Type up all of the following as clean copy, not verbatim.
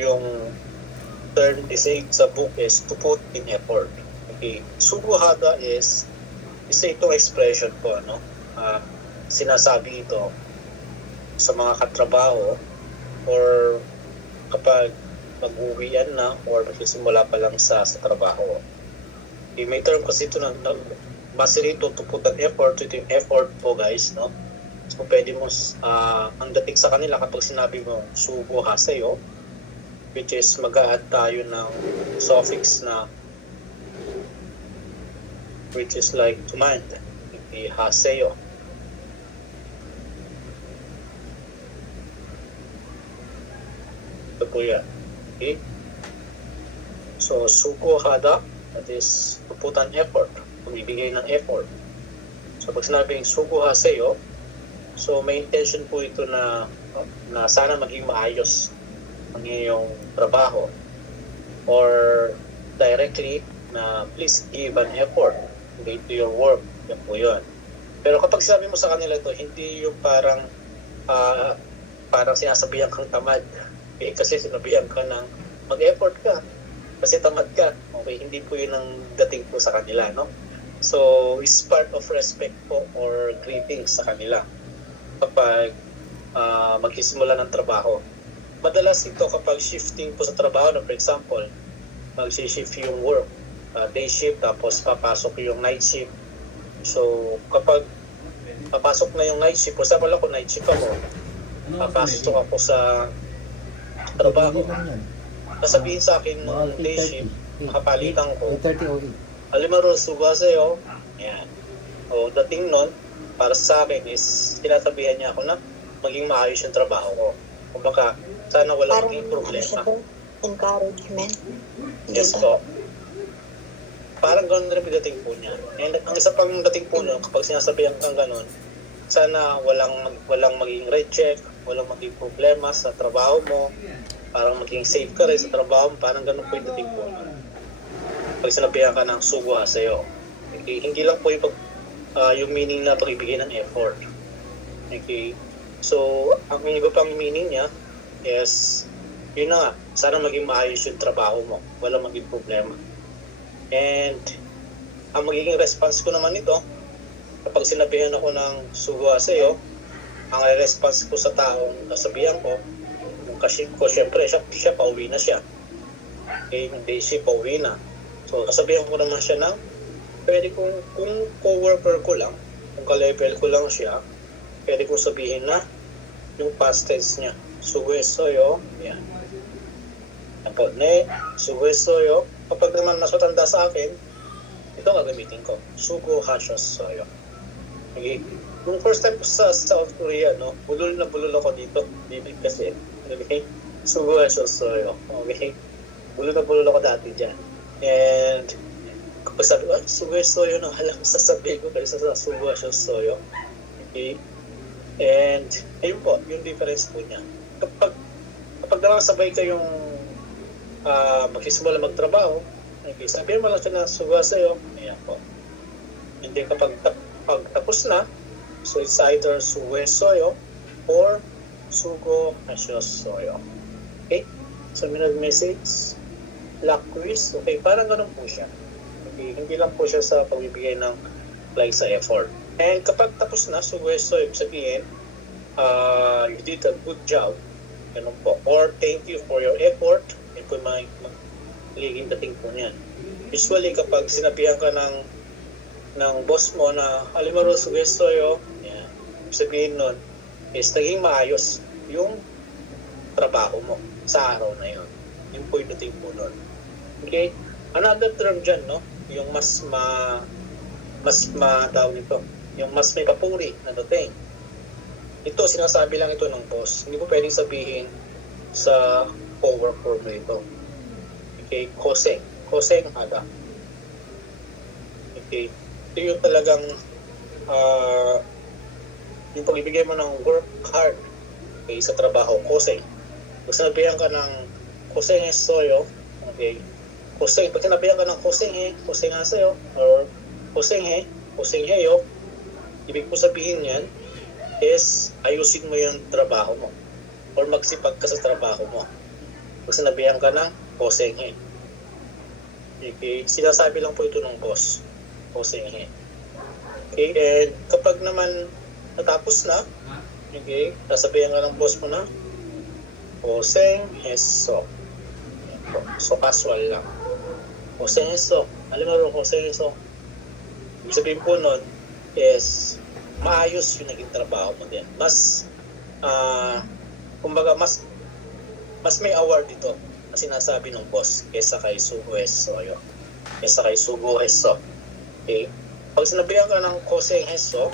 yung term say sa book is to put in effort. Okay. Suguhada is isa itong expression ko, ano? Sinasabi ito sa mga katrabaho or kapag mag-uwian na or magsisimula pa lang sa trabaho. Okay, may term kasi ito na base rito to put an effort. Ito yung effort po, guys, no? So pwede mo ang dating sa kanila kapag sinabi mo sugo haseyo, which is mag-a-add tayo ng suffix na which is like command. Okay, haseyo. Ito po yan. Okay? So, sugo hada, that is to put an effort, magbibigay ng effort. So, pag sinabing sugo haseyo, so may intention po ito na sana maging maayos ang iyong trabaho. Or directly na please give an effort to your work. Yan po yun. Pero kapag sinabi mo sa kanila ito, hindi yung parang sinasabihan kang tamad. Okay, kasi sinabihan ka ng mag-effort ka kasi tamad ka. Okay, hindi po yun ang dating po sa kanila, no? So, it's part of respect po or greetings sa kanila kapag magsisimula ng trabaho. Madalas ito kapag shifting po sa trabaho, no? For example, mag-shift yung work, day shift, tapos papasok yung night shift. So, kapag papasok na yung night shift, for example ako, night shift ako, papasok ako sa trabaho, nasabihin sa akin ng day shift, makapalitan ko, alimaro, suga sa'yo, yan. O dating nun, para sa akin is, sinasabihan niya ako na maging maayos yung trabaho ko. Kung baka, sana walang maging problema. Encouragement. Yes po. Parang gano'n rin yung dating po niya. And ang isa pang dating po nun, kapag sinasabihan kang gano'n, sana walang maging reject, walang maging problema sa trabaho mo, parang maging safe ka rin sa trabaho mo, parang gano'n po yung dating po nun. Pag sinabihan ka ng sugo sa'yo, okay, hindi lang po yung meaning na pagbibigay ng effort. Okay? So, ang iba pang meaning niya is, yun na nga, sana maging maayos yung trabaho mo, walang maging problema. And, ang magiging response ko naman ito, kapag sinabihan ako ng sugo sa'yo, ang response ko sa taong nasabihan ko, yung kaship ko, syempre, siya pauwi na siya. Okay, hindi siya pauwi na. So, kasabihan ko naman siya ng, pwede kung co-worker ko lang, kung ka-level ko lang siya, pwede kong sabihin na yung past tense niya. Suguesoyo, yan. Apo, ne, suguesoyo. Kapag naman nasutanda sa akin, ito gagamitin ko. Sugo hashosoyo. Okay. Nung first time ko sa South Korea, no, bulol na bulol ako dito. Bibig kasi. Okay. Sugo hashosoyo. Okay. Bulol na bulol ako dati dyan. And kapag sabi ko, suguesoyo na halang sasabihin ko kaysa sa sugo hashosoyo. Okay. And, ayun po, yung difference po niya. Kapag naman sabay kayong magsisimula magtrabaho, okay, sabihin mo lang siya na suga sa'yo, ayan po. Hindi kapag tapos na, so it's either suwe soyo or sugo hasyo soyo. Okay? So, message, lock quiz, okay, parang ganun po siya. Okay, hindi lang po siya sa pagbibigay ng like sa effort. And kapag tapos na, suweso, ibig sabihin, you did a good job. Ganun po. Or thank you for your effort. Yan po yung magiging dating po niyan. Usually, kapag sinabihan ka ng boss mo na, alimaro, suweso, yan. Ibig sabihin nun, is naging maayos yung trabaho mo sa araw na yun. Yun po yung dating po nun. Okay? Another term dyan, no? Yung mas tawag nito. Yung mas may papuri na dating. Ito, sinasabi lang ito ng boss. Hindi mo pwedeng sabihin sa co-worker mo ito. Okay, koseng. Koseng hada. Okay. Ito yung talagang yung pagbibigay mo ng work hard, okay, sa trabaho, koseng. Pag sinabihan ka ng koseng soyo, okay, koseng. Pag sinabihan ka ng koseng nga sa'yo, or koseng heyo, ibig po sabihin yan is ayusin mo yung trabaho mo or magsipag ka sa trabaho mo. Pag sinabihan ka ng kosenghe. Okay, sinasabi lang po ito ng boss. Kosenghe. Okay, and kapag naman natapos na, okay, sasabihan ka ng boss mo na kosenghe so. So casual lang. Kosenghe so. Alam mo rin kosenghe so. Ibig sabihin po nun is maayos yung naging trabaho mo din. Mas kumbaga mas may award dito na sinasabi ng boss kesa kay Sugo Heso. Kesa kay Sugo Heso. Okay? Pag sinabihan ka ng Koseng Heso,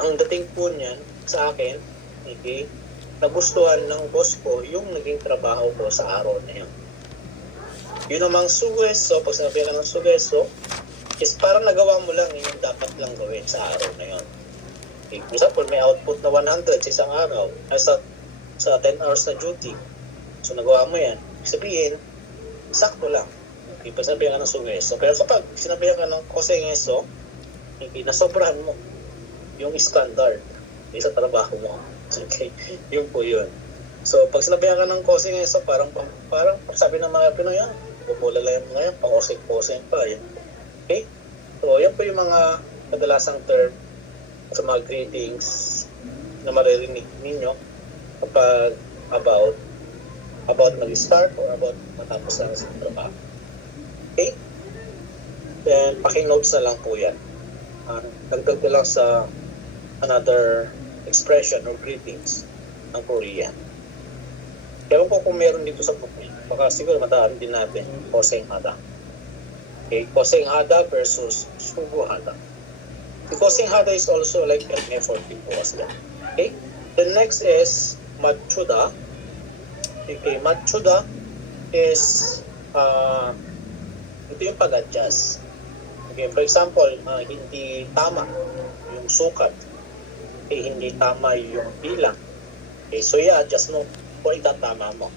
ang dating po niyan sa akin, okay, nagustuhan ng boss ko yung naging trabaho ko sa araw na yun. Yun namang Sugo Heso, pag sinabihan ka ng Sugo Heso, is parang nagawa mo lang yung dapat lang gawin sa araw na yun. Okay. For example, may output na 100 sa isang araw, ay sa 10 hours na duty. So, nagawa mo yan. Sabihin, sakto lang. Okay, pasabihan ka ng suweso. Pero kapag sinabihan ka ng kosengeso, okay, nasobrahan mo yung standard sa trabaho mo. Okay, yun po yun. So, pag sinabihan ka ng kosengeso, parang sabi ng mga Pinoy, pupula lang yung mga yan, pang-koseng pa. Yan. Okay? So, yan po yung mga kadalasang term sa mga greetings na maririnig ninyo kapag about mag-start or about matapos lang sa trabaho. Okay? Then, paki-notes na lang po yan. Dagdag ko lang sa another expression or greetings ng Korean. Kaya po kung meron dito sa book niya, baka siguro madaan din natin Koseng Hada. Okay? Koseng Hada versus Sugo Hada. The Koseng Hada is also like an effort po as well. Okay? The next is Matsuda. Okay, Matsuda is ito yung pag-adjust. Okay, for example, hindi tama yung sukat. Okay, hindi tama yung bilang. Okay, so i-adjust mo o itatama mo.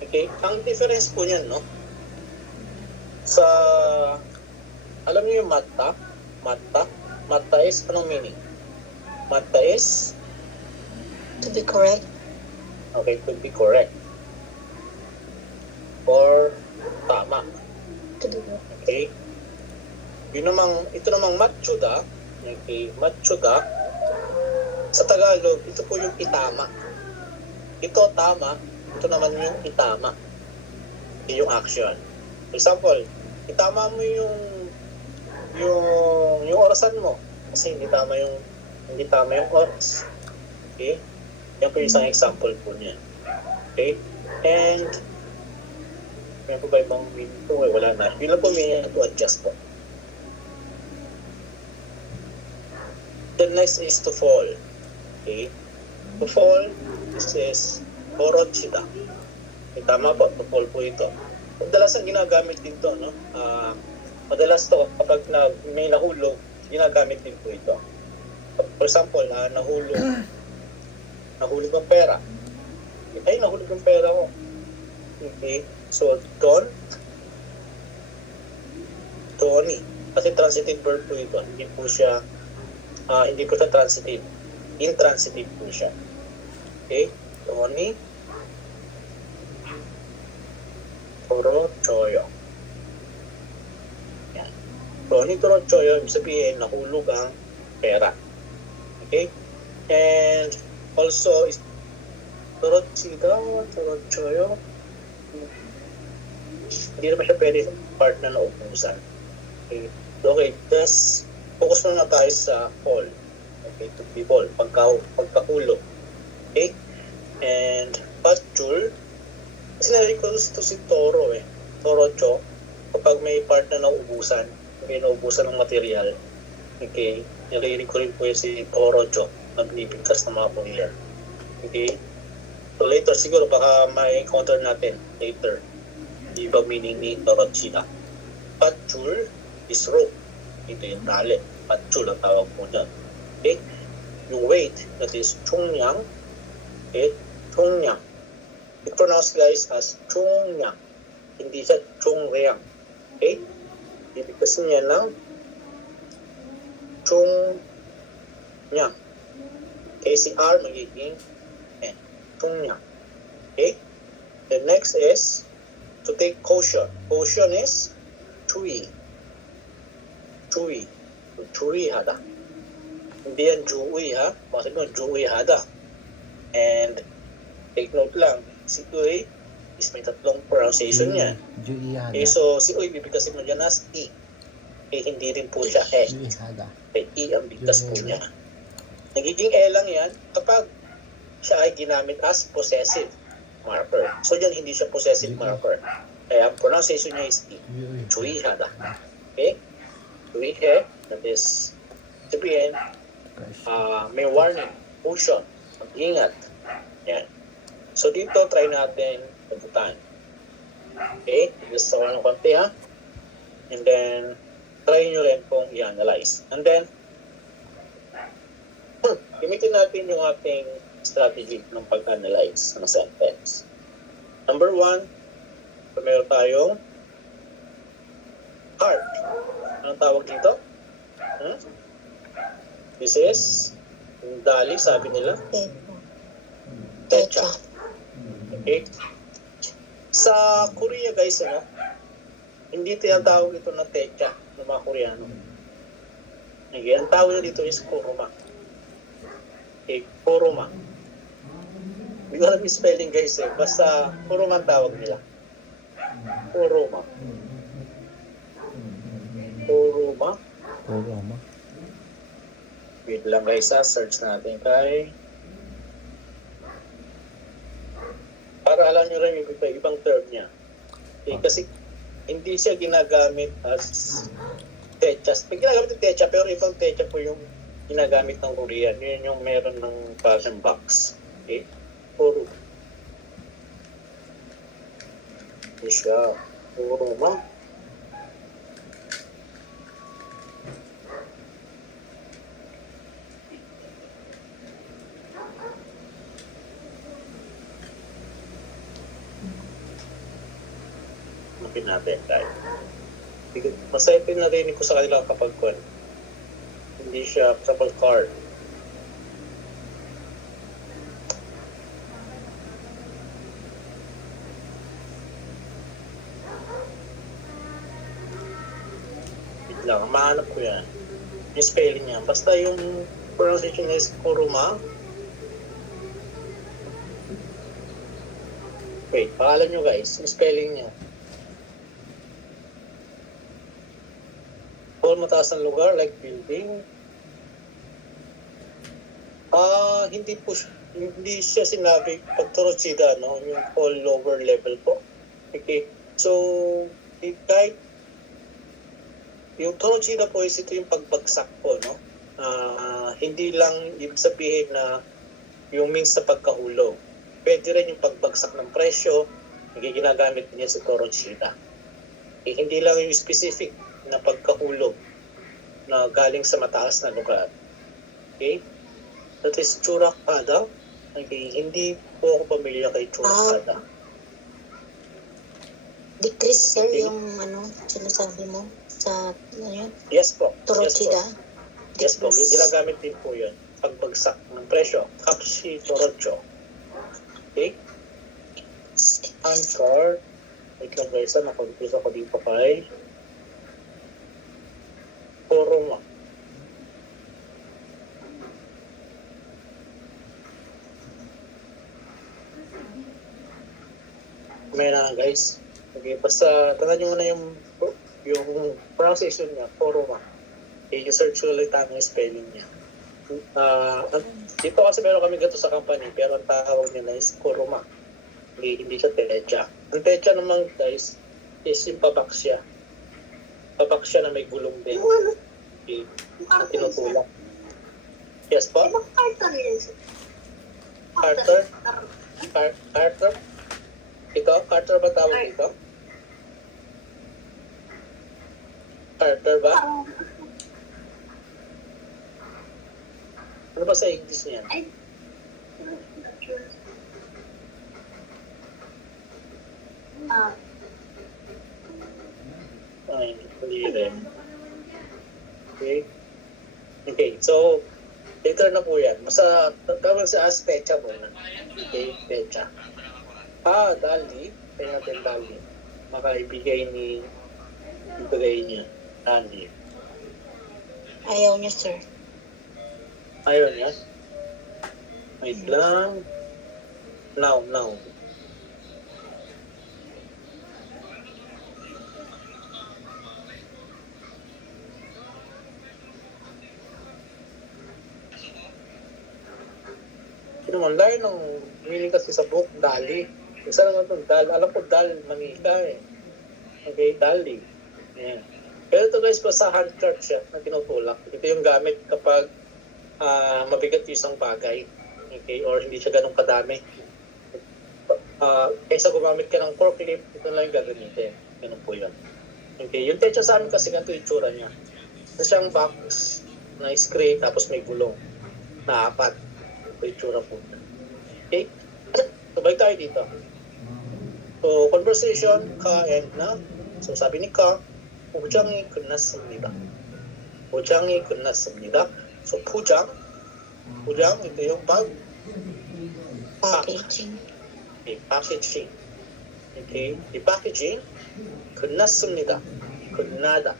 Okay, ang difference po niyan, no? Sa, alam niyo yung mata? Mata is, anong meaning? Mata is? To be correct. Okay, could be correct. Or tama. To be correct. Okay? Ito namang matsuda, okay, matsuda, sa Tagalog, ito po yung itama. Ito tama, ito naman yung itama. Yung action. For example, itama mo yung orasan mo kasi hindi tama yung oras. Okay? Yan po yung isang example po niya. Okay? And may po ba ibang meaning po? Wala na. Yun lang po meaning to adjust po. The next is to fall. Okay? To fall, this is orochida. Okay, tama po, to fall po ito. Madalas ang ginagamit din to, no? Madalas to kapag may nahulog, ginagamit din po ito. For example, nahulog ang pera. Ay, nahulog ang pera ko. Okay. So, Tony. Kasi transitive verb po ito. Hindi po siya transitive. Intransitive po siya. Okay. Tony. Torochoyo. Yan. Tony Torochoyo, ibig sabihin, nahulog ang pera. Okay. And also, Torochoyo, hindi naman siya pwede partner na ubusan. Okay, just focus muna tayo sa fall. Okay, to be fall, pagkahulog. Okay, and patchul, kasi narinig ko ito si Toro Torocho, kapag may partner na ubusan, may naubusan ng material, okay, narinig ko rin po yung si Torocho, na binibigkas ng mga courier. Okay, so later siguro baka ma-encounter natin later ibang meaning ni Torochida. Patchul is rope. Ito yung tali. Patchul ang tawag po dyan. Okay? Yung weight, that is chungyang. Okay? Chungyang. It pronounced guys as chungyang. Hindi siya chungreang. Okay? Ibig kasi niya ng chungyang. Okay? Si R magiging N. Chungyang. Okay? The next is to take caution. Caution is Chui. Chui. Chui hada. Hindi yan Jui ha. Bakit mo Jui hada. And take note lang, si Uy is may tatlong pronunciation niya. Juihada. Okay, so si Uy bibigkasin mo dyan as E. Eh, hindi rin po siya E. Juihada. Eh, E ang bigkas po niya. Nagiging E lang yan kapag siya ay ginamit as possessive marker. So dyan hindi siya possessive marker. Kaya ang pronunciation niya is E. Juihada. Okay? Juihe, that is, sabihin, may warning, caution, mag-ingat. Yan. So dito, try natin pagbutan. Okay? Gusto ko ng konti ha. And then, try nyo rin kung i-analyze. And then, gamitin natin yung ating strategy ng pag-analyze ng sentence. Number 1, meron tayong heart. Anong tawag dito? This is dali, sabi nila. Techa. Okay? Sa Korea guys, hindi tinatawag ito na techa ng mga Koreano. Okay, ang tawag na dito is kuruma. Okay, kuruma. Hindi ko alam yung spelling guys basta kuruma ang tawag nila. Kuruma. Kuruma. Kuruma. Wait lang guys search natin kay para alam nyo rin yung ibang term niya. Okay, kasi hindi siya ginagamit as techas. May ginagamit yung techa, pero ibang techa po yung ginagamit ng Korean. Yun yung meron ng parang box. Okay? Puro. Hindi siya. Puro ma. Natin tayo. Masaya pinarinig ko sa kanila kapag hindi siya sample card. Wait lang, mahanap ko yan. Yung spelling niya. Basta yung pronunciation is kuruma. Wait, pakalan nyo guys. Yung spelling niya. All mataas ng lugar like building. Hindi siya sinabi pagturotsida, no? Yung all lower level po. Okay. So, kahit yung turotsida po is ito yung pagbagsak po, no? Hindi lang ibig sabihin na yung means sa pagkahulog. Pwede rin yung pagbagsak ng presyo, ginagamit niya sa turotsida. Okay, hindi lang yung specific na pagkahulog na galing sa mataas na lugar. Okay? That is Churakada. Okay, hindi po ako pamilya kay Churakada. Decrease sir yung sinasabi mo sa yun? Yes po. Turotsida. Yes po. Ginagamit din po yun. Pagbagsak ng presyo. Kapsi Torocho. Okay? Anchor. Wait lang guys, nakapagpisa ko dito kay Kuruma. May na guys. Okay, basta tandaan nyo muna yung pronunciation niya, Kuruma. Okay, i-search ko ulit ang spelling niya. Dito kasi meron kami gato sa company, pero ang tawag nila is Kuruma. Okay, hindi siya techa. Ang techa naman guys is yung pabaksya. Pabaksya na may gulong din. Okay, na tinutulak. Yes po? Carter? Carter? Ikaw? Carter ba tawag dito? Carter ba? Ano ba sa English niyan? Ay, hindi rin. Okay. Okay, so, later na po yan. Basta, tawag sa as techa mo na. Okay, techa. Dali. Kaya natin Dali. Makaibigay ibigay niya. Dali. Ayaw niya, sir. Ayaw niya. Wait lang. Now. Sino man, dahil ng meaning kasi sa book, Dali. Isa lang ito, Dal. Alam ko, Dal, manika eh. Okay, Dali. Yeah. Pero ito guys, basta hand chart siya na tinutulak. Ito yung gamit kapag mabigat yung isang bagay. Okay, or hindi siya ganun kadami. Kaysa gumamit ka ng forklift, ito lang yung gagamitin. Ganun po yun. Okay, yung techo sa amin kasi ganito yung tsura niya. Ito siyang box na screen tapos may gulong na 4. Ito yung tsura po. Okay, so balik tayo dito. So, conversation, ka and na. So, sabi ni ka, 포장이 끝났습니다. 포장이 끝났습니다. So, 포장, ito yung Packaging. packaging. Okay, the packaging 끝났습니다. 끝나다.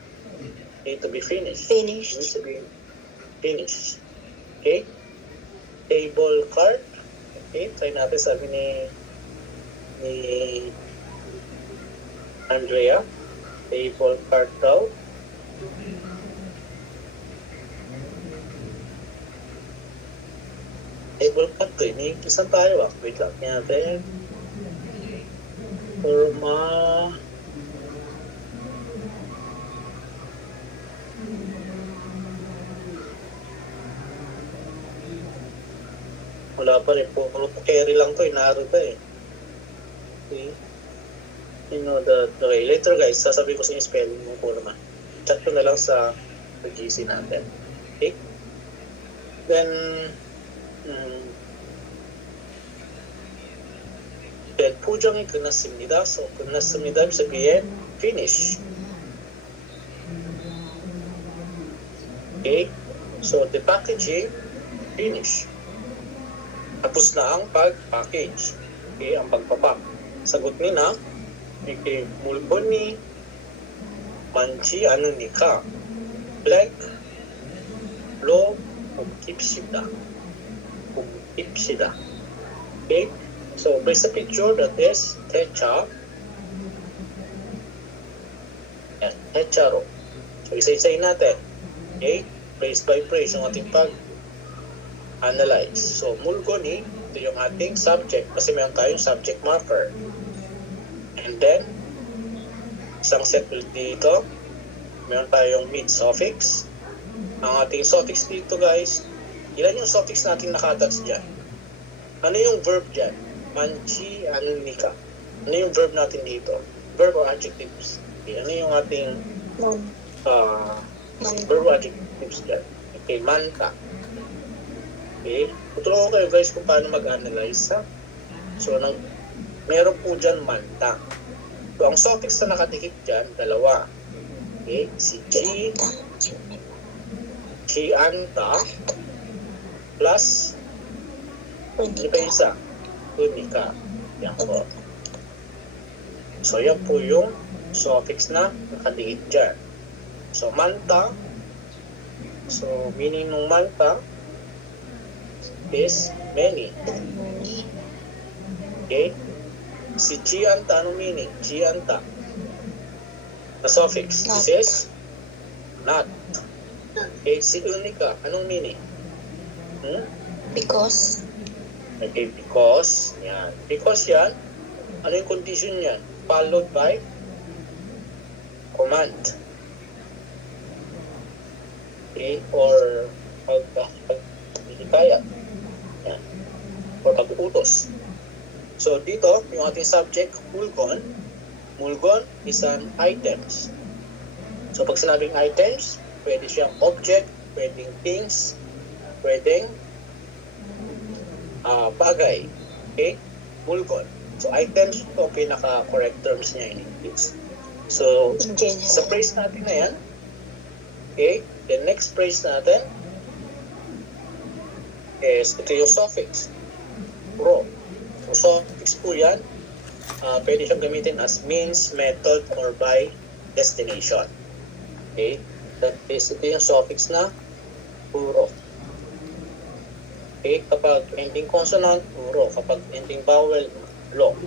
Okay, to be finished. Finished. Needs to be finished. Okay, table card. Okay, try natin sabi ni Andrea. Table card daw. Table card to. Inikisan tayo Wait lang natin. Forma. Wala pa rin. Puro carry lang to. Naruto eh. Okay. Okay, later guys, sasabihin ko sa inyo spelling mo po naman. Chat ko na lang sa GC natin. Okay? Then, 포장이 끝났습니다. So, 끝났습니다. Ibig sabihin, finish. Okay? So, the packaging, finish. Tapos na ang pag-package. Okay, ang pagpapak. Sagot ni na, 이렇게 물건이 많지 않으니까 블랙로 옮깁시다. Okay? So, there's a picture that is techa. Yan, techaro. So, isa-isayin natin. Okay? Phrase by phrase yung ating pag-analyze. So, 물건이, ito yung ating subject kasi meron tayong subject marker. And then, isang set ulit dito, meron tayong mid suffix. Ang ating suffix dito guys, ilan yung suffix natin nakatouch dyan? Ano yung verb dyan? Manchi, anika. Ano yung verb natin dito? Verb or adjectives? Okay, ano yung ating verb or adjectives dyan? Okay, manta. Okay, tutulungan ko kayo guys kung paano mag-analyze ha. So, meron po dyan manta. So, ang suffix na nakadikit dyan, dalawa. Okay? Si anta, plus, hindi pa isa, unika. Yan po. So, yan po yung suffix na nakadikit dyan. So, manta, so, meaning ng manta is many. Okay? Si Chianta, anong meaning? Chianta. The suffix. Not. This is not. Okay, si unika, anong meaning? Because. Okay, because. Yan. Because yan, ano yung condition yan? Followed by command. Okay, or pag-hikaya. Yan. Or pag-utos. So, dito, yung ating subject, mulgon. Mulgon is an items. So, pag sinabing items, pwede siyang object, pwedeng things, pwedeng bagay. Okay? Mulgon. So, items ito, pinaka-correct terms niya in English. So, In general. sa phrase natin na yan, okay, the next phrase natin is, ito yung suffix. Ro. So, suffix po yan, pwede siyang gamitin as means, method, or by destination. Okay? That is, ito yung suffix na uro. Okay? Kapag ending consonant, uro. Kapag ending vowel, lo.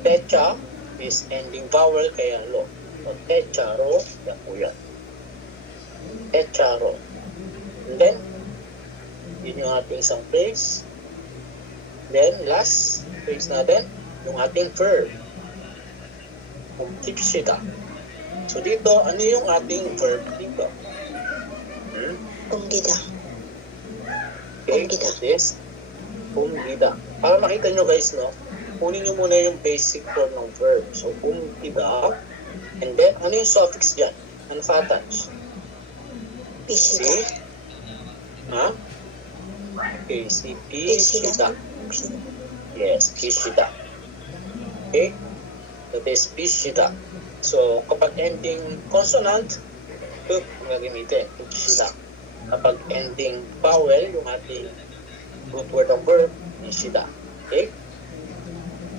Techa is ending vowel, kaya lo. So, techaro, yan po yan. Techaro. And then, yun yung ating isang phrase. Then, last phrase natin, yung ating verb. Kumkipshida. So, dito, ano yung ating verb dito? Umgida. Okay, Umgida. that is umgida. Para makita nyo guys, no, kunin nyo muna yung basic form ng verb. So, umgida. And then, ano yung suffix dyan? Ano attach? Pishida. Si? Ha? Okay, si Pishida. Yes, Pishida. Okay? That is Pishida. So, kapag ending consonant, ito gagamitin. Pishida. Kapag ending vowel, yung ating root word ng verb, Pishida. Okay?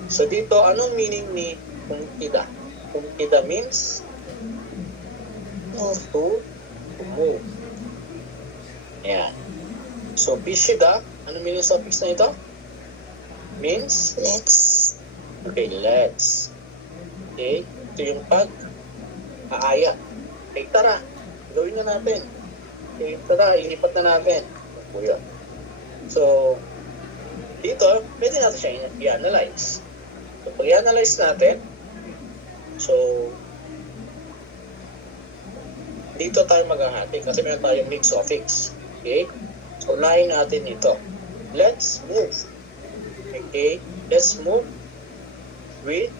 So, dito, anong meaning ni kumkida? Kumkida means Move. to move. Ayan. So, Pishida, ano meaning sa suffix na ito? Means, Let's. okay, let's. Okay, ito yung pag-aaya. Okay, tara, gawin na natin. Okay, tara, ilipat na natin. O yun. So, dito, pwede natin siya i-analyze. So, pag i-analyze natin, so, dito tayo maghahati kasi meron tayong mix suffix. Okay? So, unahin natin ito. Let's move. Okay? Let's move with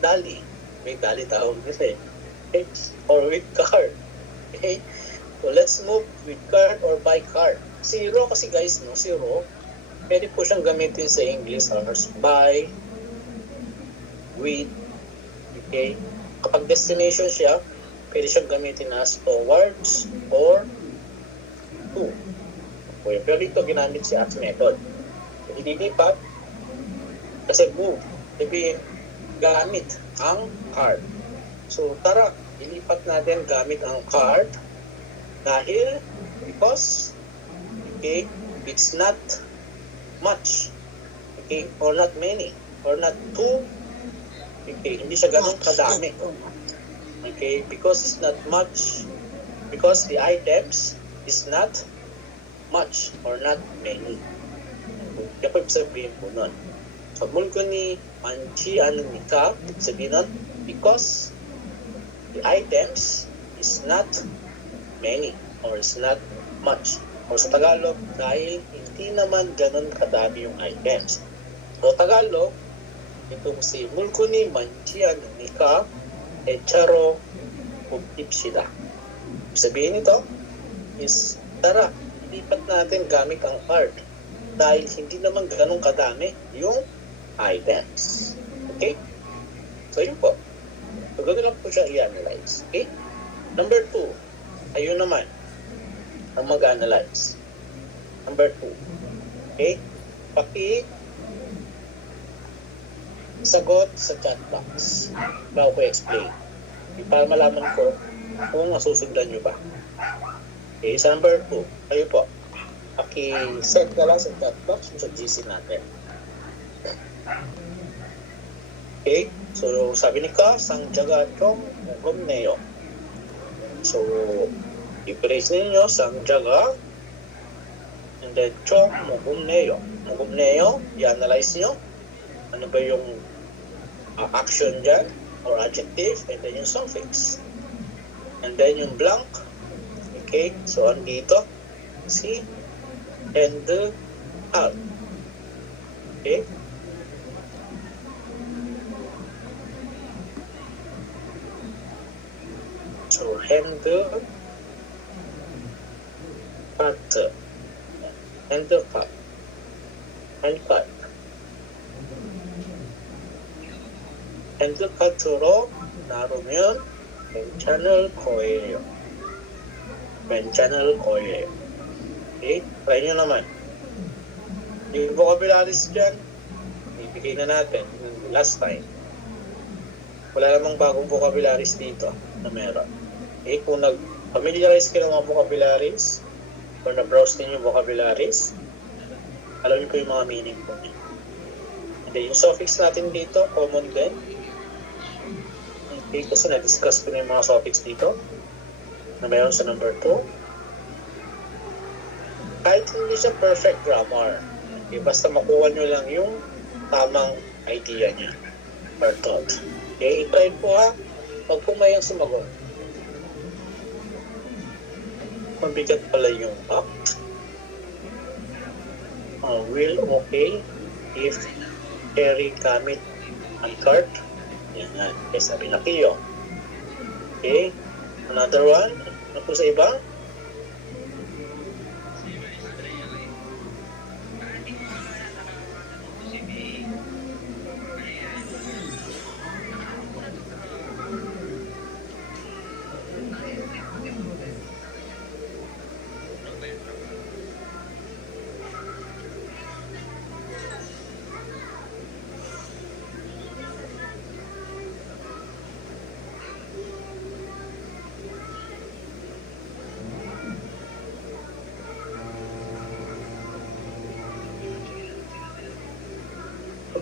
Dali. May Dali tawag nila eh. Okay? Or with car. Okay? So, let's move with car or by car. Zero kasi guys, no? Zero. Pwede po siyang gamitin sa English as by, with, okay? Kapag destination siya, pwede siyang gamitin as towards or to. Okay, pero dito ginamit si as method. Ililipat kasi move. Sabihin, gamit ang card. So, tara, ilipat natin gamit ang card dahil, because, okay, it's not much, okay, or not many, or not too, okay, hindi siya ganun kadami. Okay, because it's not much, because the items is not much or not many. Kaya po sabihin po nun. So, mulko ni Manchi Anunika, sabihin nun, because the items is not many or is not much. O sa Tagalog, dahil hindi naman ganun kadami yung items. So, Tagalog, itong si mulko ni Manchi Anunika, Echaro Upipsida. Sabihin nito is, tara, ilipat natin gamit ang card dahil hindi naman ganun kadami yung items. Okay? So, yun po. So, gano'n lang po siya i-analyze. Okay? Number 2, ayun naman ang mag-analyze. Number 2. Okay? Sagot sa chat box. Bago ko explain. Para malaman ko kung nasusundan nyo ba. Okay, sa number 2, kayo po. Paki-send ka lang sa chat box sa GC natin. Okay, so sabi ni Ka, sang jaga chong gomneo. So, i-praise ninyo, sang jaga, and then chong gomneo. Gomneo, i-analyze nyo. Ano ba yung action dyan or adjective, and then yung suffix, and then yung blank. Okay, so andito si and the al. Okay, so hende pat hende pat and pat 핸드카트로 나누면 괜찮을 거예요. 괜찮을 거예요. Okay? Try nyo naman. Yung vocabularies dyan, ibigay na natin. last time. Wala namang bagong vocabularies dito na meron. Okay, kung nag-familiarize kayo ng mga vocabularies or na-browse din yung vocabularies, alam niyo po yung mga meaning po niya. Okay, yung suffix natin dito, common din. Okay, kasi na-discuss ko na yung mga suffix dito na meron sa number 2. Kahit hindi siya perfect grammar, okay, basta makuha nyo lang yung tamang idea niya or thought. Okay, i-try po ha. Huwag po mayang sumagot. Mabigat pala yung act. Will okay if carry gamit ang cart. Yan nga. Okay, sabi na kayo. Okay. Another one. Ano po sa iba?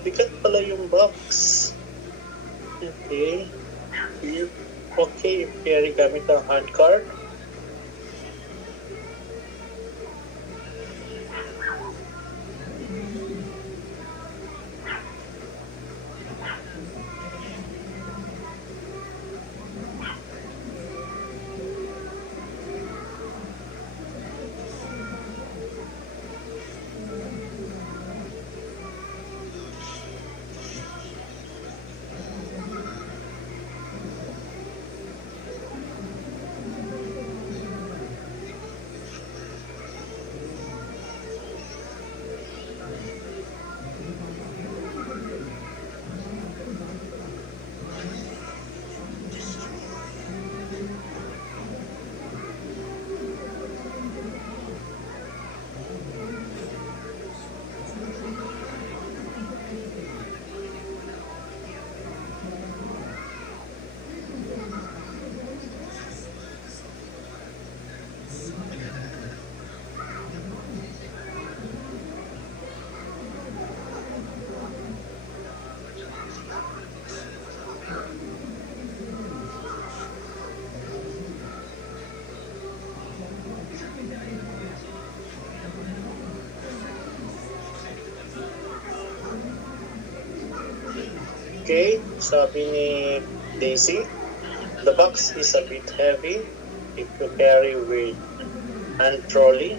Bigat pala yung box. Okay. Okay, if carry gamit ang handcart. Okay, sabi ni Daisy, the box is a bit heavy. If you carry with hand trolley,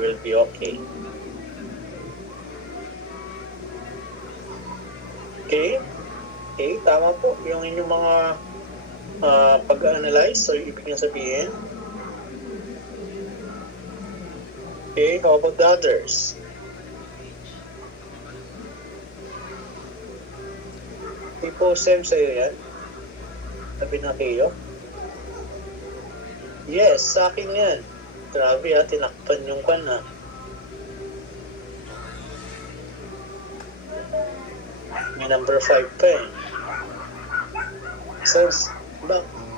will be okay. Okay, tama po yung inyong mga pag-analyze, so ibig niya sabihin. Okay, how about the others? Di po same sa'yo yan? Sabi na kayo? Yes, sa akin yan. Grabe ha, tinakpan yung kwan ha. May number 5 pa eh. So,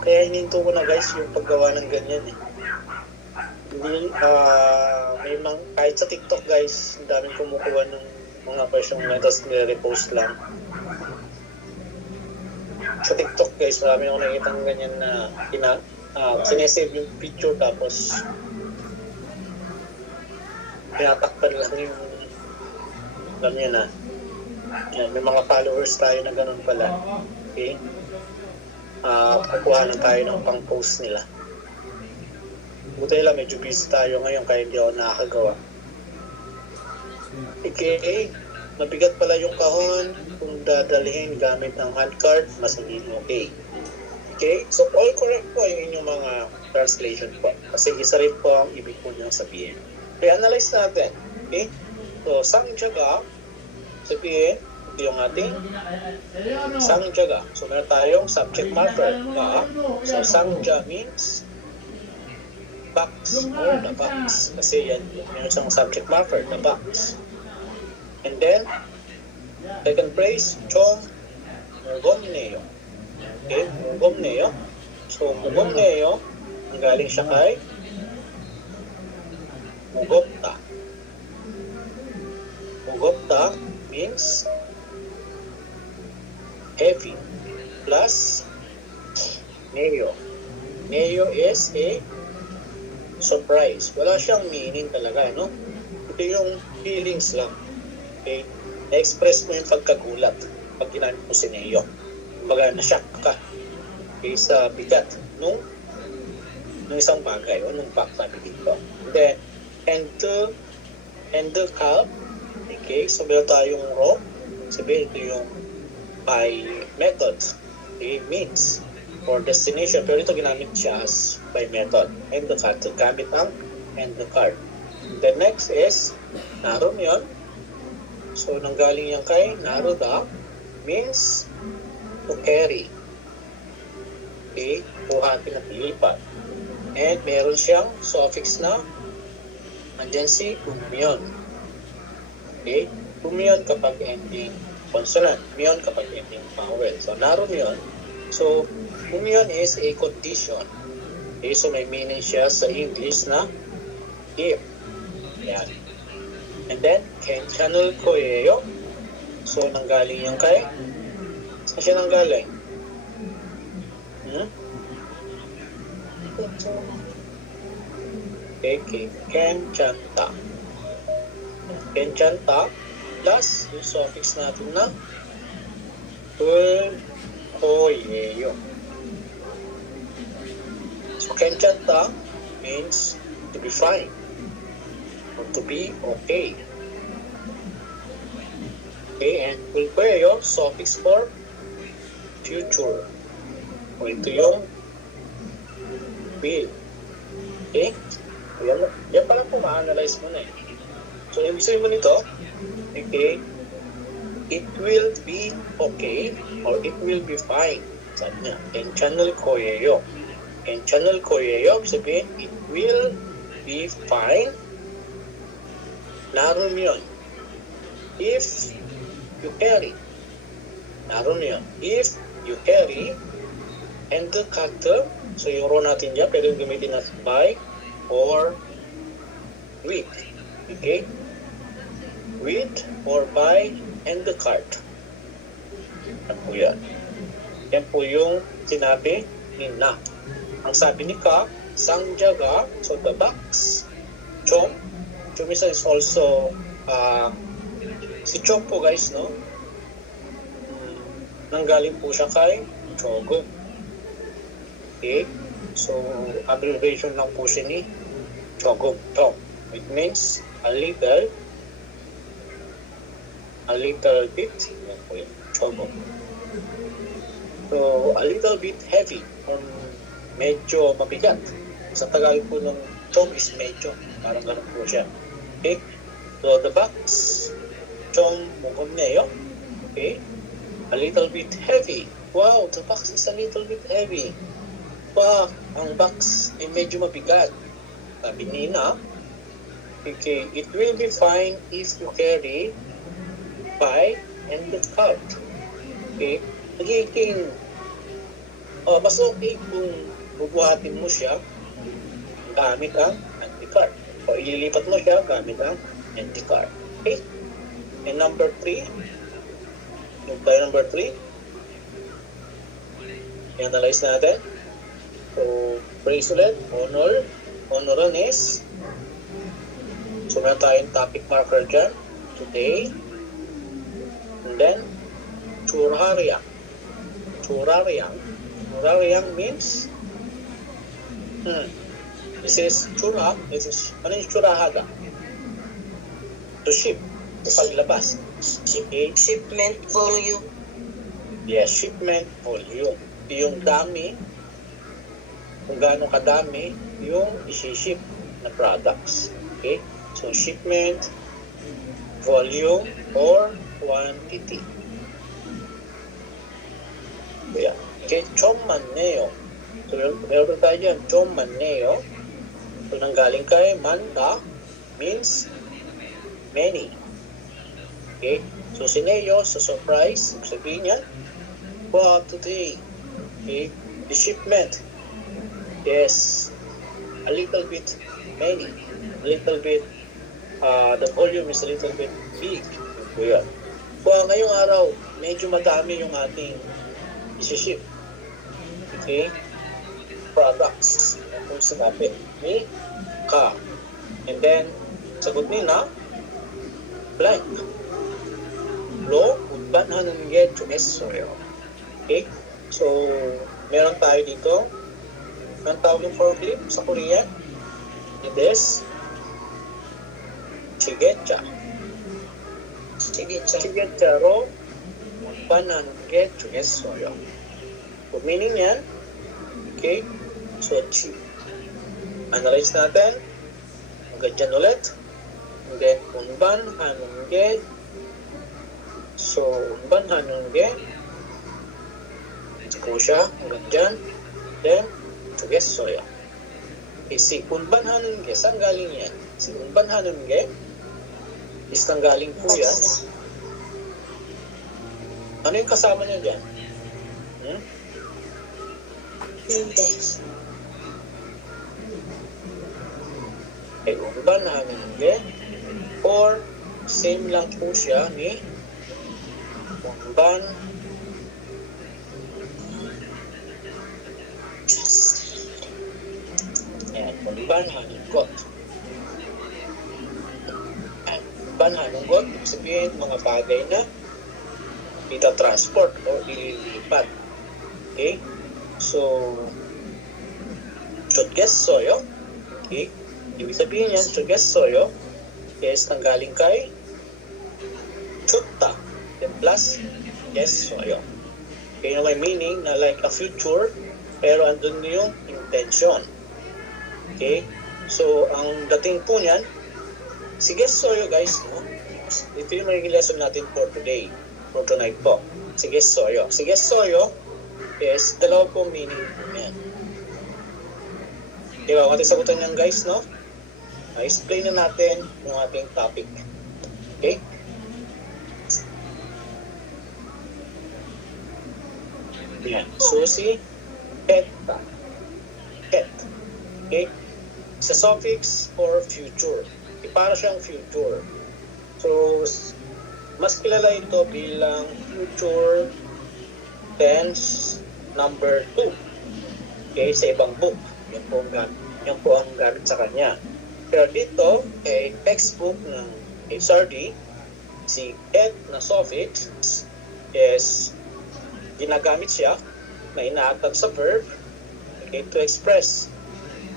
kaya hininto ko na guys yung paggawa ng ganyan eh. Hindi, kahit sa TikTok guys, ang daming kumukuha ng mga version na tapos nire-repost lang. Sa TikTok guys, marami akong nakikita ng ganyan na sinesave yung picture tapos pinatakpan lang yung alam niya na. Yan, may mga followers tayo na ganun pala. Okay? Kukuha lang tayo ng pang-post nila. Buti lang, medyo busy tayo ngayon kaya hindi ako nakakagawa. Okay, mabigat pala yung kahon. Kung dadalhin gamit ang handcart, mas hindi okay. Okay, so all correct po yung inyong mga translation po. Kasi isa rin po ang ibig po niyang sabihin. Okay, analyze natin. Okay, so sangjaga, sabihin, ito yung ating sangjaga. So meron tayong subject marker. So sangja means box or the box. Kasi yan, meron siyang subject marker, the box. And then, second phrase, chong Mugomneo. Okay, Mugomneo. So, Mugomneo, ang galing siya kay Mugopta. Mugopta means heavy plus Neo. Neo is a surprise. Wala siyang meaning talaga, no? Ito yung feelings lang. Okay? Na-express mo yung pagkagulat pag ginamit mo si Neo. Kumbaga, na-shock ka. Okay, sa bigat nung isang bagay o nung fact namin dito. And then, and the calm. Okay, so meron tayong raw. Sabihin, ito yung by method. Okay, means or destination. Pero ito ginamit siya as by method. And the card. So, gamit ang and the card. The next is Narumyon. So, nanggaling yan kay Naruda means to carry. Okay, buhatin at ilipat. And meron siyang suffix na andyan si umyon. Okay, umyon kapag ending consonant, umyon kapag ending vowel. So, narumyon. So, umyon is a condition. Okay, so may meaning siya sa English na if. Yan. And then, Kenchanul Koyeyo. So, nanggaling yung kay? Saan siya nanggaling? Okay, Kenchanta. Kenchanta plus yung suffix natin na Koyeyo. So, Kenchanta means to be fine or to be okay. Okay, and Koyeyo, suffix for future. O ito yung will. Okay? Yan pala po ma-analyze mo na eh. So, ibig sabihin mo nito, okay, it will be okay or it will be fine. Sabi niya, Kenchannel Koyeyo. Kenchannel Koyeyo, sabihin, it will be fine. Naroon yun. If you carry. Naroon yun. If you carry and the character, so yung raw natin dyan, pwede gamitin as by or with. Okay? With or by and the card. Yan po yan. Yan po yung sinabi ni Na. Ang sabi ni Ka, Sangjaga, so the box, Chom. Chom is also, si Chom po guys, no? Nanggaling po siya kay Chogo. Okay? So, abbreviation lang po siya ni Chogo. It means a little bit. Yan po yun. Chogo. So, a little bit heavy or medyo mabigat. Sa Tagalog po ng Chom is medyo. Parang ganun po siya. Okay? So, the box, Chom Mugomneo. Okay? A little bit heavy. Wow, the box is a little bit heavy. Wow, ang box ay medyo mabigat. Sabi ni Na, okay, it will be fine if you carry by and the cart. Okay, magiging mas okay kung bubuhatin mo siya gamit ang anti-cart. O ililipat mo siya gamit ang anti-cart. Okay? And number 3, yung tayo number 3, i-analyze natin. So, bracelet, honoranes. So, meron tayong topic marker dyan. Today. And then, churariang. Churariang means, this is chura. Ano yung churahada? To ship. Paglabas. Shipment volume. Yes, shipment volume. Yung dami, kung gaano kadami yung isi-ship na products. Okay? So, shipment, volume, or quantity. Yeah. Okay, chommaneo. So, meron tayo dyan, chommaneo. So, nanggaling kay manda means many. Okay? So, si Neo, sa surprise, sabihin niya, for today. Okay, the shipment is a little bit many, a little bit, the volume is a little bit big. Yun po yun. Ngayong araw, medyo madami yung ating isi-ship. Okay? Products. Yan po yung sinabi ni Ka. And then, sagot nila, blank. Lo, udbanhanan get to Esoyo. Okay? So, meron tayo dito. Ang tawag yung forklift sa Korean? It is Chigecha. Chigecha ro udbanhanan get to Esoyo. So, meaning yan, okay? So, analyze natin. Hanggang dyan ulit. And then, unban, hanungge. So, unban, hanungge. Ito po siya. Hanggang dyan. Then, tugesoyo. Okay, si unban, hanungge. Saan galing yan? Si unban, hanungge. Is galing po yan. Ano yung kasama niya dyan? Hindi. Unban hanungge. Or, same lang po siya ni unban unban hanunggot. Unban hanunggot, ibig sabihin mga bagay na ita-transport o ililipat. Okay? So, chotgesoyo. Okay? Ibig sabihin yan, chotgesoyo is nanggaling kay chutta. Then plus, gesoyo. Okay, yung may meaning na like a future, pero andun yung intention. Okay? So, ang dating po niyan, si gesoyo guys, no? Ito yung magiging lesson natin for today, for tonight po. Si gesoyo. Si gesoyo is dalawa po meaning po niyan. Diba, ating sagutan niyan guys, no? Explain na natin yung ating topic. Okay? Yan. Susi, peta. Pet. Okay? Sa suffix or future. Para siyang future. So, mas kilala ito bilang future tense number 2. Okay? Sa ibang book. Yan po ang gamit sa kanya. Pero dito, textbook ng HRD, si et na suffix is ginagamit siya na ina-attach sa verb, okay, to express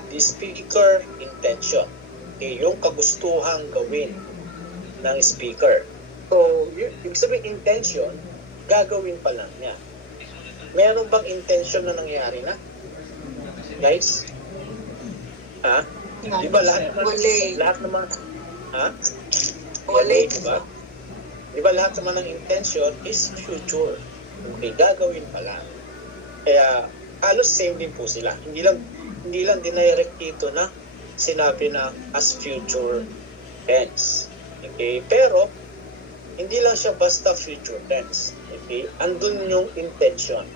the speaker intention. Okay, yung kagustuhang gawin ng speaker. So, yung sabihin intention, gagawin pa lang niya. Meron bang intention na nangyari na? Guys? Ha? Di ba lahat naman, ha? Wala. Diba? Di ba lahat naman ng intention is future. Okay, gagawin pa lang. Kaya, halos same din po sila. Hindi lang dinirect dito na sinabi na as future tense. Okay, pero, hindi lang siya basta future tense. Okay, andun yung intention.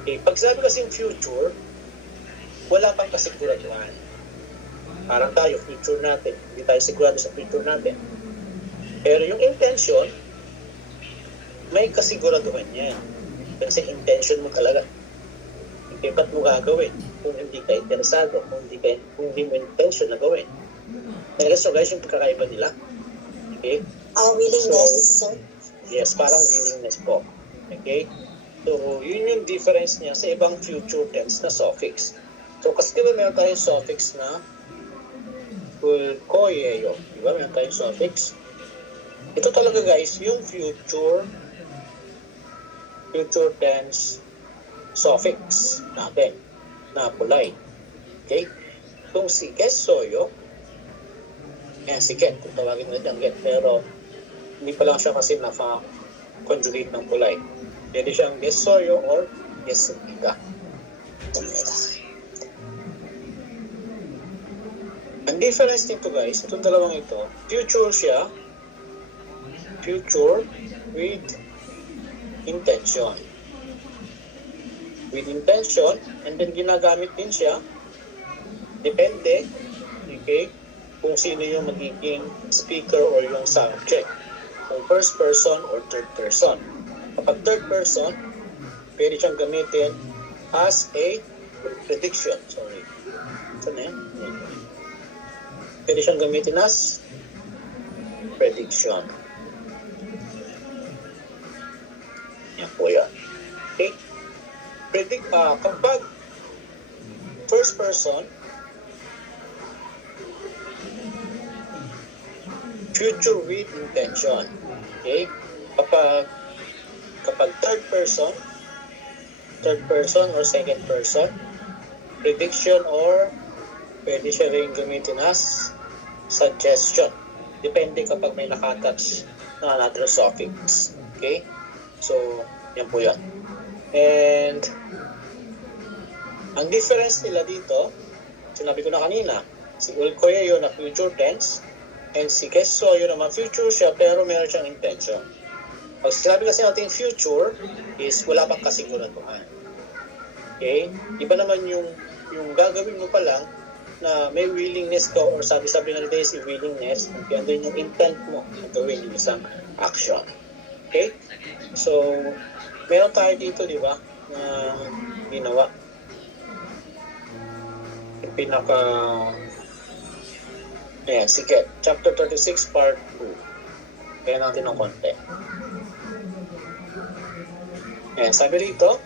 Okay, pag sabi kasing future, wala pang kasiguraduhan. Parang tayo, future natin. Hindi tayo sigurado sa future natin. Pero yung intention, may kasiguraduhan yan. Kasi intention mo talaga. Okay, ba't mo gagawin? Kung hindi ka interesado, kung hindi mo intention na gawin. So guys, yung pagkakaiba nila. Okay? Willingness. So, yes, parang willingness po. Okay? So, yun yung difference niya sa ibang future tense na suffix. So, kasi diba meron tayong suffix na koyeyo. Diba? Meron tayong suffix. Ito talaga guys, yung future tense suffix natin na polite. Okay? Itong si gesoyo, si get, kung tawagin na dyan, get. Pero, hindi pa lang siya kasi naka-conjugate ng polite. Pwede siyang gesoyo or gesika. Ang difference nito guys, itong dalawang ito, future siya, future with intention. with intention, and then ginagamit din siya, depende, okay, kung sino yung magiging speaker or yung subject. Kung first person or third person. Kapag third person, pwede siyang gamitin as a prediction. Sorry. Saan na yan? Pwede siyang gamitin as prediction. Yan po yan. Okay? Kapag first person, future with intention. Okay? Kapag third person or second person, prediction or pwede siya rin gamitin as suggestion. Depende kapag may nakatouch na another suffix. Okay? So, yan po yan. And, ang difference nila dito, sinabi ko na kanina, si Ulkoya yun na future tense, and si Keso yun naman future siya pero meron siyang intention. Pag sinabi kasi natin future is wala pang kasiguraduhan. Okay? Iba naman yung gagawin mo pa lang na may willingness ka or sabi-sabi na nila si willingness, okay, andun yung intent mo na gawin yung isang action. Okay? So, meron tayo dito, di ba, na ginawa. Yung pinaka... Ayan, sige. Chapter 36, part 2. Kaya natin ng konti. Ayan, sabi rito,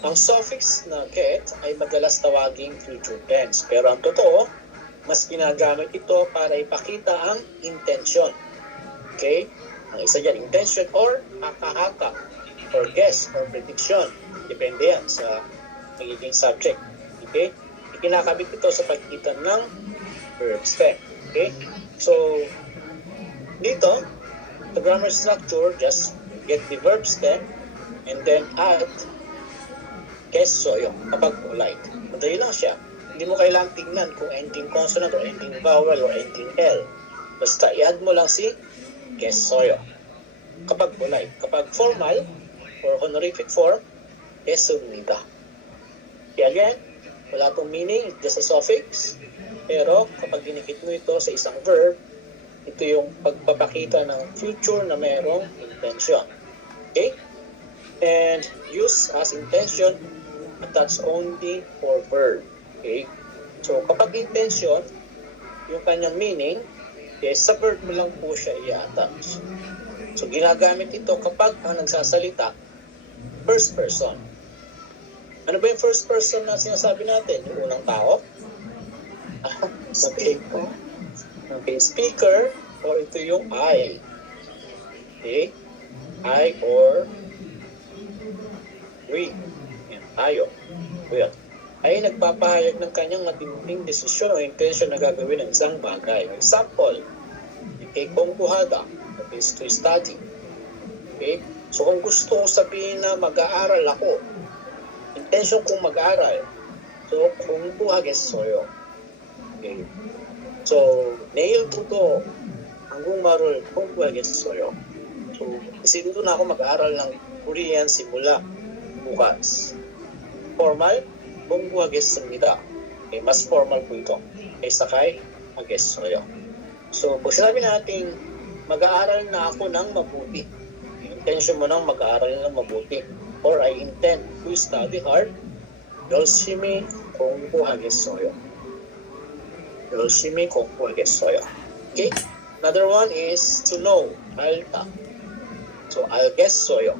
ang suffix na get ay madalas tawaging future tense. Pero ang totoo, mas ginagamit ito para ipakita ang intention. Okay? Ang isa dyan, intention or haka-haka or guess or prediction. Depende yan sa magiging subject. Okay? Ikinakabit ito sa pagkita ng verb stem. Okay? So, dito, the grammar structure, just get the verb stem and then add keso yung kapag polite. Madali lang siya. Hindi mo kailangang tingnan kung ending consonant or ending vowel or ending L. Basta i-add mo lang si kesoyo. Kapag polite. Kapag formal or honorific form, kesumida. Kaya again, wala itong meaning, just a suffix. Pero kapag dinikit mo ito sa isang verb, ito yung pagpapakita ng future na mayroong intention. Okay? And use as intention, but that's only for verb. Okay? So, kapag intention, yung kanyang meaning, sa verb mo lang po siya i-attach. So, ginagamit ito kapag ang nagsasalita, first person. Ano ba yung first person na sinasabi natin? Yung unang tao? Okay. Okay, speaker, or ito yung I. Okay? I or we. Yan, tayo. Yan. Ay nagpapahayag ng kanyang matinding desisyon o intention na gagawin ng isang bagay. Example, okay, kongkuhada, that is to study. Okay? So kung gusto kong sabihin na mag-aaral ako, intention kong mag-aaral, so kongkuhagesoyo. Okay. So, neil to hanggang marul kongkuhagesoyo. So, isinuto na ako mag-aaral ng Korean simula bukas. Formal, kongkuhagesumida. Okay, mas formal po ito. Kaysa kay hagesoyo. So, kung sinabi natin, mag-aaral na ako ng mabuti. Intention mo nang mag-aaral ng mabuti. Or I intend to study hard. Yoshimi kongkuhagesoyo. Yoshimi kongkuhagesoyo. Okay? Another one is to know. Alta. So, I'll guess soyo.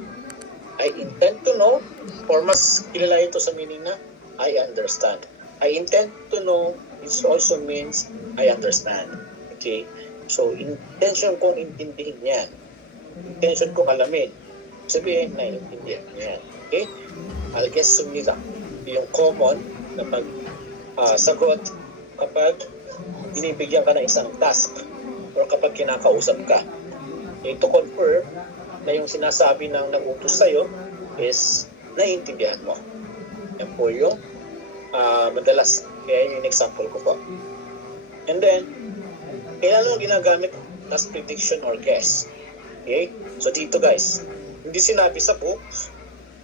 I intend to know, or mas kilala ito sa meaning na I understand. I intend to know, it also means I understand. Okay? So, intention kong intindihin yan. Intention kong alamin. Sabihin na intindihin yan. Okay? I'll guess sumida. Yung common na sagot kapag binibigyan ka ng isang task or kapag kinakausap ka. To confirm na yung sinasabi ng nag-utos sa'yo is naiintindihan mo. Yan po yung madalas. Kaya yung example ko po. And then, kailan mo ginagamit as prediction or guess? Okay? So dito guys, hindi sinabi sa books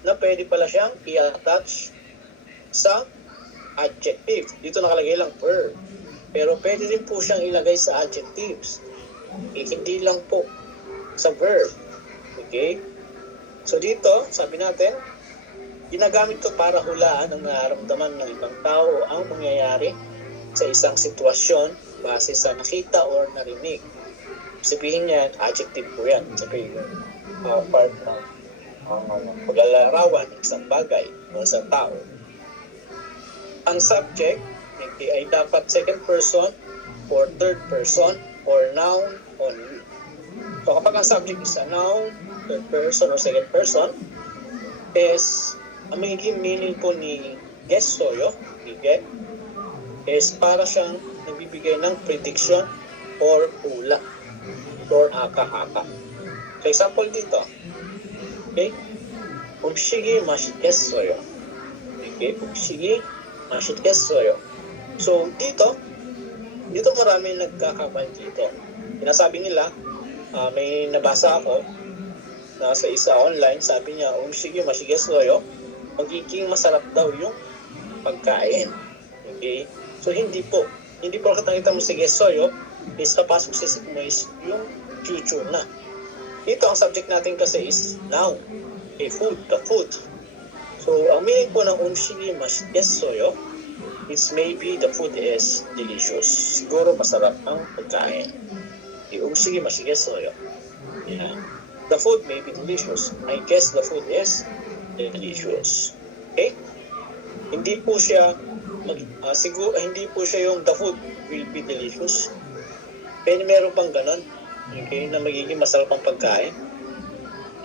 na pwede pala siyang i-attach sa adjective. Dito nakalagay lang verb. Pero pwede din po siyang ilagay sa adjectives. Hindi lang po sa verb. Okay? So dito, sabi natin, ginagamit ko para hulaan ang nararamdaman ng ibang tao ang mangyayari sa isang sitwasyon base sa nakita or narinig. Sabihin niya, adjective po yan. Sabihin part ng paglalarawan ng isang bagay o isang tao. Ang subject ay dapat second person or third person or noun only. So kapag ang subject is a noun, third person or second person, is ang magiging meaning po ni gestoyo, is para siyang nagbibigay ng prediction or hula or aka-aka. So example dito, okay? Umshigi mashikessoyo. Okay? Umshigi mashikessoyo. So dito marami nagkakamali dito. Sinasabi nila, may nabasa ako na sa isa online, sabi niya, umshigi mashikessoyo, magiging masarap daw yung pagkain. Okay? So hindi po nakita mo si gestoyo, is papasok sa isip mo is yung future na. Dito ang subject natin kasi is noun. Okay, food, the food. So ang meaning po ng umshigi mashikessoyo is maybe the food is delicious. Siguro masarap ang pagkain. Okay, umshigi mashikessoyo. Yeah. The food may be delicious. I guess the food is delicious. Okay? Hindi po siya hindi po siya yung the food will be delicious. Pero meron pang ganon. Okay? Na magiging masarap ang pagkain.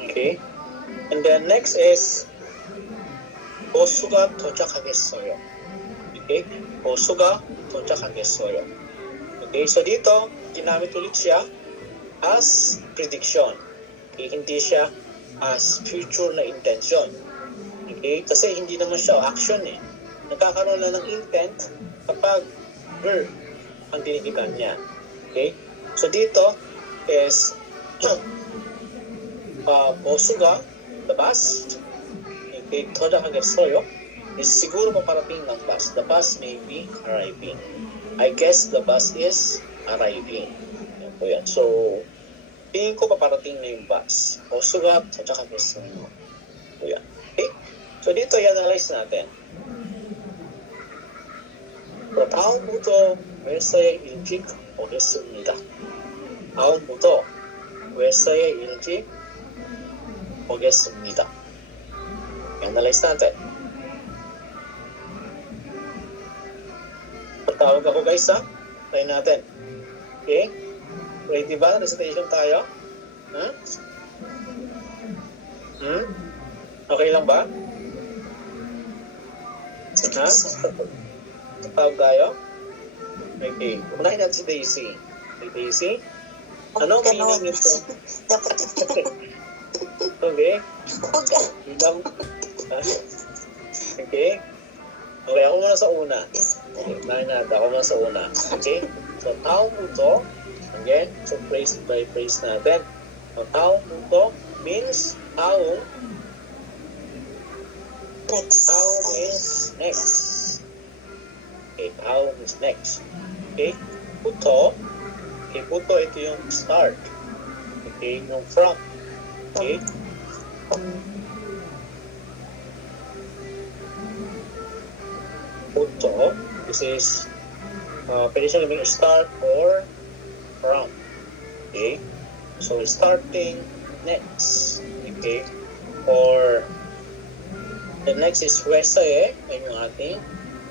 Okay? And then next is Osuga tochakagessoyo. Okay? Osuga tochakagessoyo. Okay? So dito, ginamit ulit siya as prediction. Okay? Hindi siya as future na intention. Okay? Kasi hindi naman siya action eh. Nagkakaroon na ng intent kapag verb ang dinigitan niya. Okay? So dito is Osuga, the bus. Okay, Toda Kagesoyo is siguro paparating ng bus. The bus may be arriving. I guess the bus is arriving. Yan po yan. So, tingin ko paparating na yung bus. Osuga, Toda Kagesoyo. Po yan. Okay? So dito i-analyze natin. 다음부터 회사에 일찍 오겠습니다. 다음부터 회사에 일찍 오겠습니다. Analyze natin. Patawag ako guys ha. Try natin. Okay? Ready ba? Recitation tayo? Okay lang ba? Ha? Tawag tayo? Okay. Unahin natin si Daisy. Okay, Daisy? Anong meaning nito? Dapat Okay. huwag ka. Okay. Okay, ako muna sa una. Okay, unahin natin. Ako muna sa una. Okay? So, taong-muto. Again, so phrase by phrase natin. So, taong-muto means taong. Next. Taong is next. Okay, taong is next. Okay? Puto. Okay, puto ito yung start. Okay, yung from. Okay? Puto. This is pwede siya gawing start or from. Okay? So, starting next. Okay? Or the next is wesae. Ayun yung ating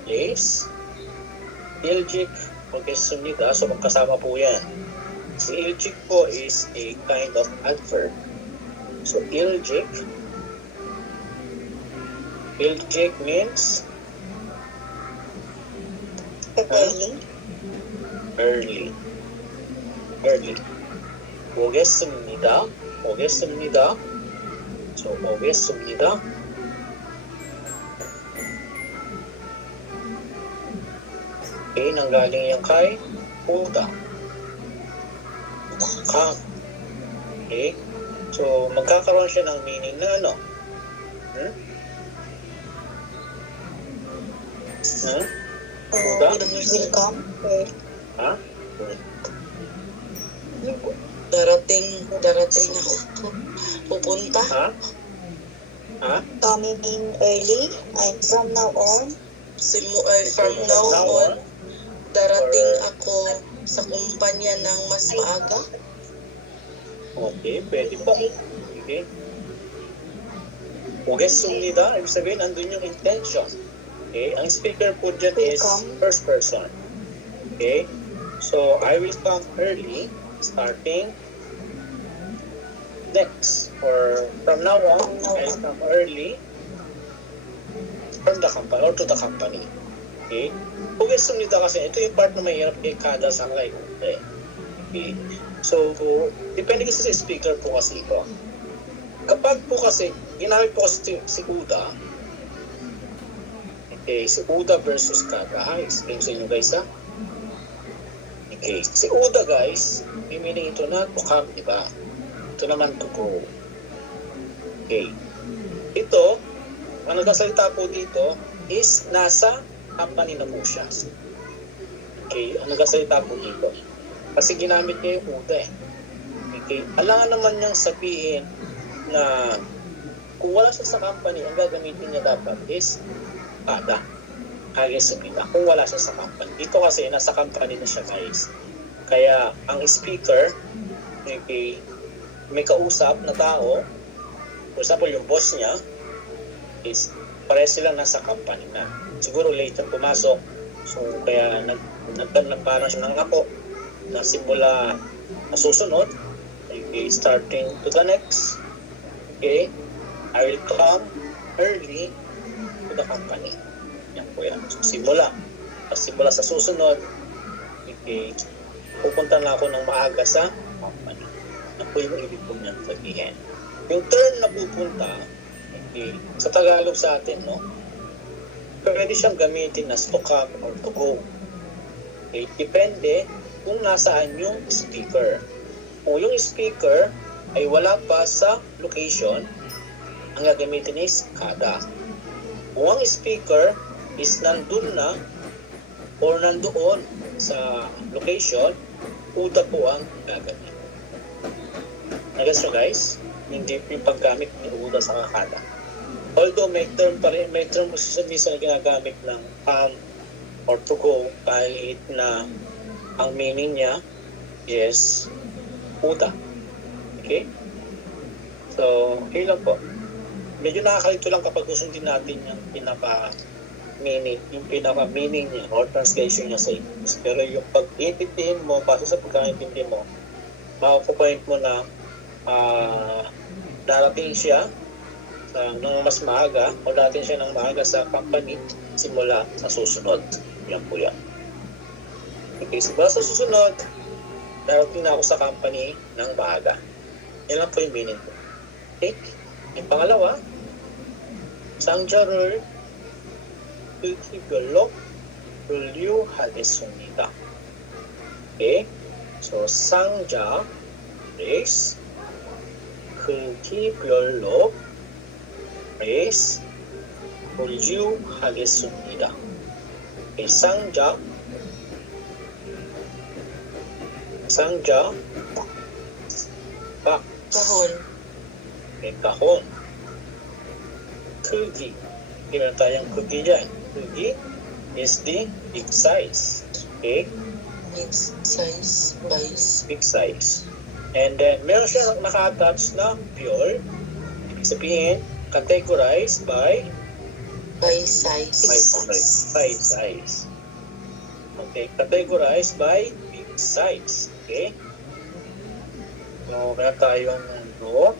place. Iljik ogesumnida. So, magkasama po yan. Si iljik po is a kind of adverb. So, iljik means Early. early. 오겠습니다. So, 오겠습니다. Okay, nanggaling yan kay Uda. Come. Okay? So, magkakaroon siya ng meaning na ano? Hmm? Hmm? Buda? Will come early. Ha? Darating ako. Pupunta. Ha? Ha? Coming in early. And from now on, From now on, darating ako sa kumpanya ng mas maaga. Okay, pwede po. Okay. 오겠습니다. Ibig sabihin, andun yung intention. Okay, ang speaker po dyan is first person. Okay, so I will come early, starting next. Or from now on, I will come early from the company or to the company. Okay, 오겠습니다 kasi ito yung part na mahirap kay kada sakay. Okay, so depende kasi sa speaker po kasi ito. Kapag po kasi, ginamit po kasi si Uda, okay, si Uda versus Kada. Explain sa inyo guys ha. Okay, si Uda guys, may meaning ito na to come, di ba? Ito naman to go. Okay. Ito, ang nagsasalita po dito is nasa company na po siya. Okay, ang nagsasalita po dito. Kasi ginamit niya yung Uda eh. Okay, alangan naman niyang sabihin na kung wala siya sa company, ang gagamitin niya dapat is Kada. Kaya sabihin kung wala siya sa company. Dito kasi nasa company na siya guys. Kaya ang speaker, may kausap na tao, for example yung boss niya, is pares silang nasa company na. Siguro late ang pumasok. So kaya nagparang siya ng ako na simula na susunod. Okay, starting to the next. Okay, I will come early to the company. Yan po yan. So, simula sa susunod, okay, pupunta na ako ng maaga sa company. Yan po yung ibig po niyan sabihin. Yung term na pupunta, okay, sa Tagalog sa atin, no? Pwede siyang gamitin as to come or to go. Okay, depende kung nasaan yung speaker. Kung yung speaker ay wala pa sa location, ang gagamitin is Kada. Kung ang speaker is nandun na or nandoon sa location, Uda po ang gagamitin. Nagas nyo guys? Hindi yung paggamit ni Uda sa Kada. Although may term sa misa na ginagamit ng come or to go, kahit na ang meaning niya is Uda. Okay? So, yun lang po. Medyo nakakalito lang kapag susundin natin yung pinaka-meaning niya or translation niya sa English. Pero yung pag-iintindihin mo, base sa pagkaintindi mo, makakupoint mo na darating siya ng mas maaga o darating siya ng maaga sa company simula sa susunod. Yan po yan. Okay, simula sa susunod, darating na ako sa company ng maaga. Yan lang po yung meaning ko. Okay? Yung pangalawa, 상자를 크기별로 분류하겠습니다. Okay? So, 상자 is 크기별로 is 분류하겠습니다. Okay, 상자 Kahon. may kahon. Kugi. Meron tayong kugi dyan. Kugi is the big size. Okay? Big size. Vice. Big size. And then, meron siya naka-attach na pure. Ibig sabihin, categorized by Size. size. Okay, categorized by big size. Okay? So, meron tayong no.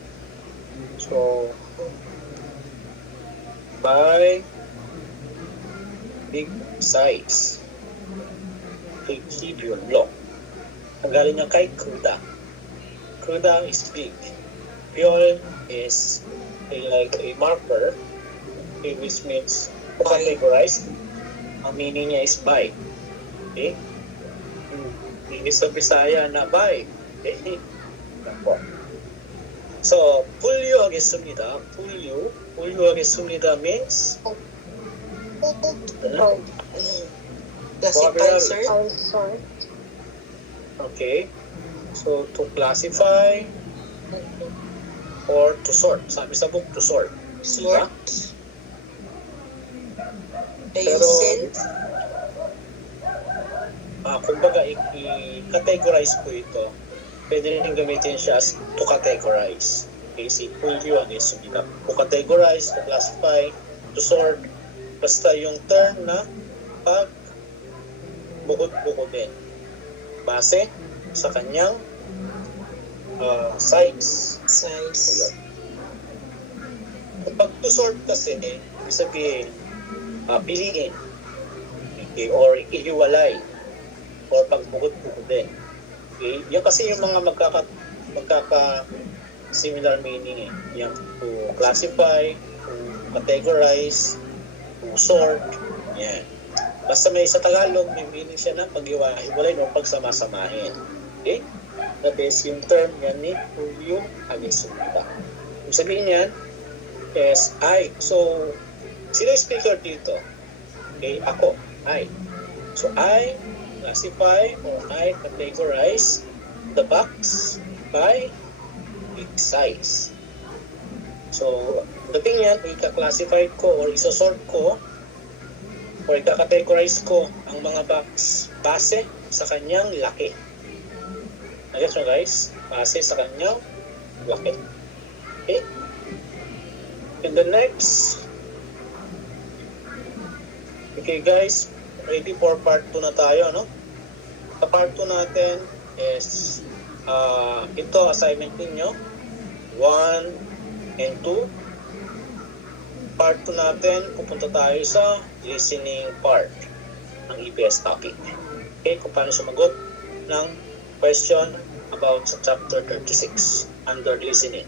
So, by big size. Kugi-byolo. Ang galing niya kay Kuda. Kuda is big. Byol is like a marker, which means categorized. Ang meaning niya is by. Okay? Hindi sa Bisaya na by. Okay? Ako. So, 분류하겠습니다. 분류하겠습니다 means ano? Classify, sir. Sort. Okay. So, to classify or to sort. Sabi sa book, to sort. Sort. Pero- Ayusin. Kumbaga, i-categorize ko ito. Pwede rin gamitin siya as to categorize. Okay, si 분류하겠습니다. To categorize, to classify, to sort. Basta yung term na pag bukod-bukod din. Base sa kanyang size. Size. Kapag to sort kasi, ibig sabihin, piliin. Okay, or ihiwalay. Or pagbukod-bukod din. Okay? Yan kasi yung mga magkaka-similar meaning eh. Yung to classify, to categorize, to sort. Yan. Basta may sa Tagalog, may meaning siya ng paghiwalay o pagsama-samahin. Okay? That is yung term yan ni 분류하겠습니다. Yung sabihin yan, is I. So, sino yung speaker dito? Okay, ako. I. So, I classify or I categorize the box by its size. So, dating yan, ika-classify ko or isa-sort ko or ika-categorize ko ang mga box base sa kanyang laki. Ayos mo guys? Base sa kanyang laki. Okay? And the next, okay guys, ready for part 2 na tayo, no? Sa part 2 natin is ito assignment ninyo 1 and 2. Part 2 natin, pupunta tayo sa listening part ng EPS topic. Okay, kung paano sumagot ng question about sa chapter 36 under listening.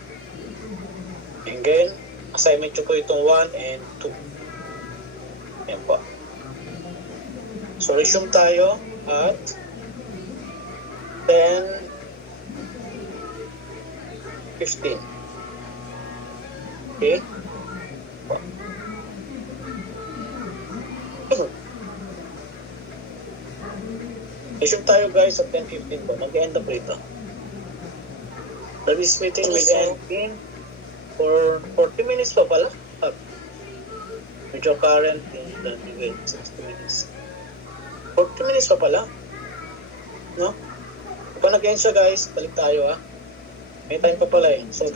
And then, assignment nyo po itong 1 and 2. Ayan po. So, resume tayo at 10:15. Okay? Resume tayo guys at 10:15 po. Mag-end up rito. This meeting will end in for 40 minutes pa pala. Medyo current in the 60 minutes. 40 minutes pa pala. No? Kapag nag-end siya guys, balik tayo ha. May time pa pala eh. So,